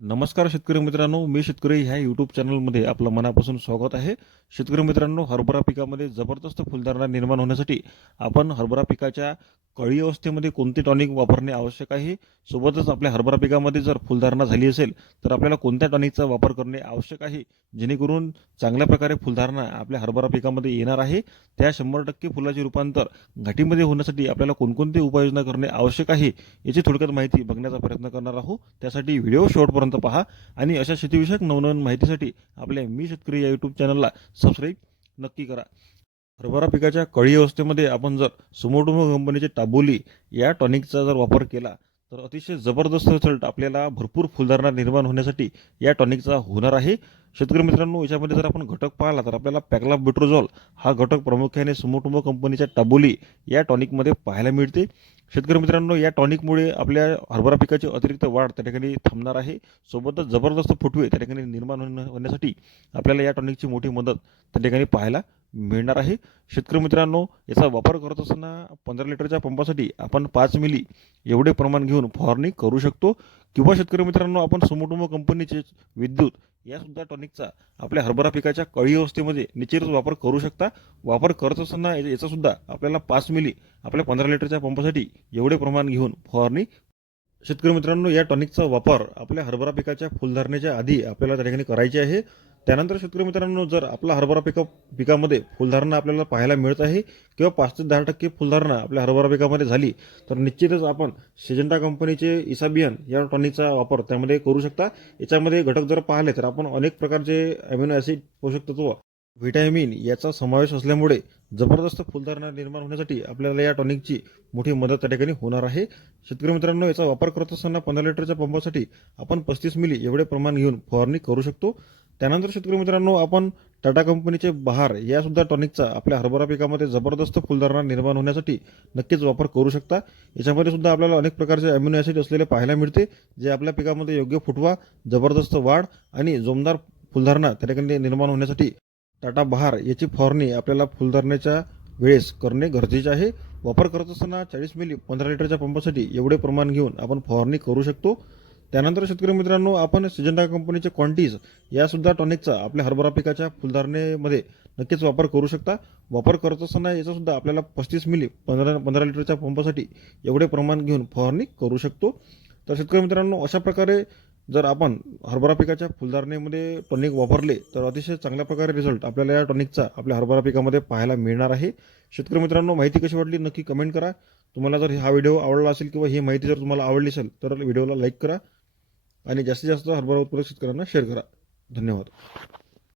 नमस्कार शेतकरी मित्रांनो मी शेतकरी ह्या यूट्यूब चॅनलमध्ये आपलं मनापासून स्वागत आहे. शेतकरी मित्रांनो हरभरा पिकामध्ये जबरदस्त फुलधारणा निर्माण होण्यासाठी आपण हरभरा पिकाच्या कळी अवस्थेमध्ये कोणते टॉनिक वापरणे आवश्यक आहे? सोबतच आपल्या हरभरा पिकामध्ये जर फुलधारणा झाली असेल तर आपल्याला कोणत्या टॉनिकचा वापर करणे आवश्यक आहे? जेणेकरून चांगल्या प्रकारे फुलधारणा आपल्या हरभरा पिकामध्ये येणार आहे. त्या शंभर टक्के फुलाचे रूपांतर घाटीमध्ये होण्यासाठी आपल्याला कोणकोणती उपाययोजना करणे आवश्यक आहे याची थोडक्यात माहिती बघण्याचा प्रयत्न करणार आहोत. त्यासाठी व्हिडिओ शेवटपर्यंत पहा. आणि अशा शेतीविषयक नवनवीन माहितीसाठी आपल्या मी शेतकरी या यूट्यूब चॅनलला सबस्क्राईब नक्की करा. हरभरा पिकाच्या कळी अवस्थेमध्ये आपण जर सुमोटोमो कंपनीचे टाबोली या टॉनिकचा जर वापर केला तर अतिशय जबरदस्त रिझल्ट आपल्याला भरपूर फुलधारणा निर्माण होण्यासाठी या टॉनिकचा होणार आहे. शेतकरी मित्रांनो याच्यामध्ये जर आपण घटक पाहिला तर आपल्याला पॅकला बिट्रोझॉल हा घटक प्रामुख्याने सुमोटोमो कंपनीच्या टाबोली या टॉनिकमध्ये पाहायला मिळते. शेतकरी मित्रांनो या टॉनिकमुळे आपल्या हरभरा पिकाची अतिरिक्त वाढ त्या ठिकाणी थांबणार आहे. सोबतच जबरदस्त फुटवे त्या ठिकाणी निर्माण होण्यासाठी आपल्याला या टॉनिकची मोठी मदत त्या ठिकाणी पाहायला मिळणार आहे. शेतकरी मित्रांनो याचा वापर करत असताना पंधरा लिटरच्या पंपासाठी आपण पाच मिली एवढे प्रमाण घेऊन फवारणी करू शकतो. किंवा शेतकरी मित्रांनो आपण सुमोटोमो कंपनीचे विद्युत यासुद्धा टॉनिकचा आपल्या हरभरा पिकाच्या कळी अवस्थेमध्ये निश्चितच वापर करू शकता. वापर करत असताना याचासुद्धा आपल्याला पाच मिली आपल्या पंधरा लिटरच्या पंपासाठी एवढे प्रमाण घेऊन फवारणी शेतकरी मित्रांनो या टॉनिकचा वापर आपल्या हरभरा पिकाच्या फुलधारणेच्या आधी आपल्याला त्या ठिकाणी करायची आहे. त्यानंतर शेतकरी मित्रांनो जर आपला हरभरा पिका पिकामध्ये फुलधारणा आपल्याला पाहायला मिळत आहे किंवा पाच ते दहा टक्के फुलधारणा आपल्या हरभरा पिकामध्ये झाली तर निश्चितच आपण सिजंटा कंपनीचे इसाबियन या टॉनिकचा वापर त्यामध्ये करू शकता. याच्यामध्ये घटक जर पाहिले तर आपण अनेक प्रकारचे अमिनो ॲसिड पोषक तत्व व्हिटॅमिन याचा समावेश असल्यामुळे जबरदस्त फुलधारणा निर्माण होण्यासाठी आपल्याला या टॉनिकची मोठी मदत त्या ठिकाणी होणार आहे. शेतकरी मित्रांनो याचा वापर करत असताना पंधरा लिटरच्या पंपासाठी आपण पस्तीस मिली एवढे प्रमाण घेऊन फवारणी करू शकतो. त्यानंतर शेतकरी मित्रांनो आपण टाटा कंपनीचे बहार यासुद्धा टॉनिकचा आपल्या हरभरा पिकामध्ये जबरदस्त फुलधारणा निर्माण होण्यासाठी नक्कीच वापर करू शकता. याच्यामध्ये सुद्धा आपल्याला अनेक प्रकारचे अम्युनो ॲसिड असलेले पाहायला मिळते जे आपल्या पिकामध्ये योग्य फुटवा जबरदस्त वाढ आणि जोमदार फुलधारणा त्या ठिकाणी निर्माण होण्यासाठी टाटा बहार याची फवारणी आपल्याला फुलधारणेच्या वेळेस करणे गरजेचे आहे. वापर करत असताना चाळीस मिली पंधरा लिटरच्या पंपासाठी एवढे प्रमाण घेऊन आपण फवारणी करू शकतो. त्यानंतर शेतकरी मित्रांनो आपण सिजंटा कंपनीचे क्वांटीज यासुद्धा टॉनिकचा आपल्या हरभरा पिकाच्या फुलधारणेमध्ये नक्कीच वापर करू शकता. वापर करत असताना याचासुद्धा आपल्याला पस्तीस मिली पंधरा पंधरा लिटरच्या पंपासाठी एवढे प्रमाण घेऊन फवारणी करू शकतो. तर शेतकरी मित्रांनो अशा प्रकारे जर आपण हरभरा पिकाच्या फुलधारणेमध्ये टॉनिक वापरले तर अतिशय चांगल्या प्रकारे रिझल्ट आपल्याला या टॉनिकचा आपल्या हरभरा पिकामध्ये पाहायला मिळणार आहे. शेतकरी मित्रांनो माहिती कशी वाटली नक्की कमेंट करा. तुम्हाला जर हा व्हिडिओ आवडला असेल किंवा ही माहिती जर तुम्हाला आवडली असेल तर व्हिडिओला लाईक करा. आणि जास्तीत जास्त हरभरा उत्पादक शेतकऱ्यांना शेअर करा. धन्यवाद.